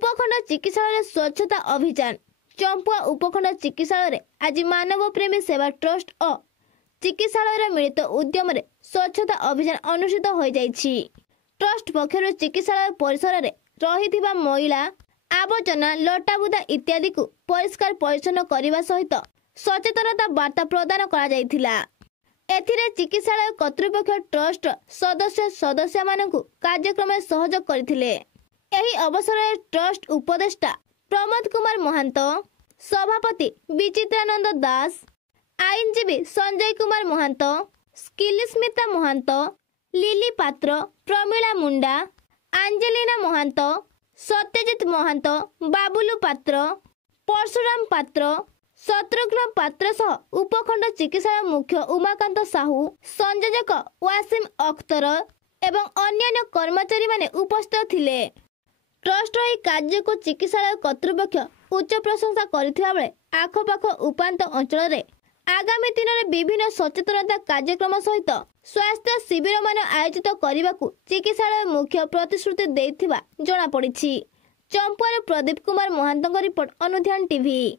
उपखंड चिकित्सालय स्वच्छता अभियान चंपुआ उपखंड चिकित्सालय आज मानव प्रेमी सेवा ट्रस्ट और चिकित्सालय मिलित उद्यम स्वच्छता अभियान अनुष्ठित हो जाइछि। ट्रस्ट पक्षर चिकित्सालय परिसर में रही मैला आवर्जना लटाबुदा इत्यादि को परिष्कार परिच्छन्न करने सहित सचेतनता वार्ता प्रदान करा जायथिला। एथिरे चिकित्सालय कर्तृपक्ष ट्रस्ट सदस्य मानकु कार्यक्रम में सहयोग करथिले। एही अवसर में ट्रस्ट उपदेष्टा प्रमोद कुमार महांत, सभापति विचित्रानंद दास, आईनजीवी संजय कुमार महांत, स्किलिस्मिता महांत, लिली पात्र, प्रमिला मुंडा, आंजेलिना महांत, सत्यजित महांत, बाबुलु पात्र, परशुराम पात्र, शत्रुघ्न पात्र सह उपखंड चिकित्सालय मुख्य उमाकांत साहू, संयोजक वासिम अख्तर एवं अन्य कर्मचारी माने उपस्थित थिले। ट्रस्ट एही कार्य को चिकित्सालय कर्तृपक्ष उच्च प्रशंसा करथिबा बेले आखपाख उपांत अंचल रे आगामी दिन में विभिन्न सचेतनता कार्यक्रम सहित स्वास्थ्य शिविर मान आयोजित करने को चिकित्सालय मुख्य प्रतिश्रुति देथिबा जणा पड़िछि। चंपुआर प्रदीप कुमार महांत रिपोर्ट अनुध्यान टीवी।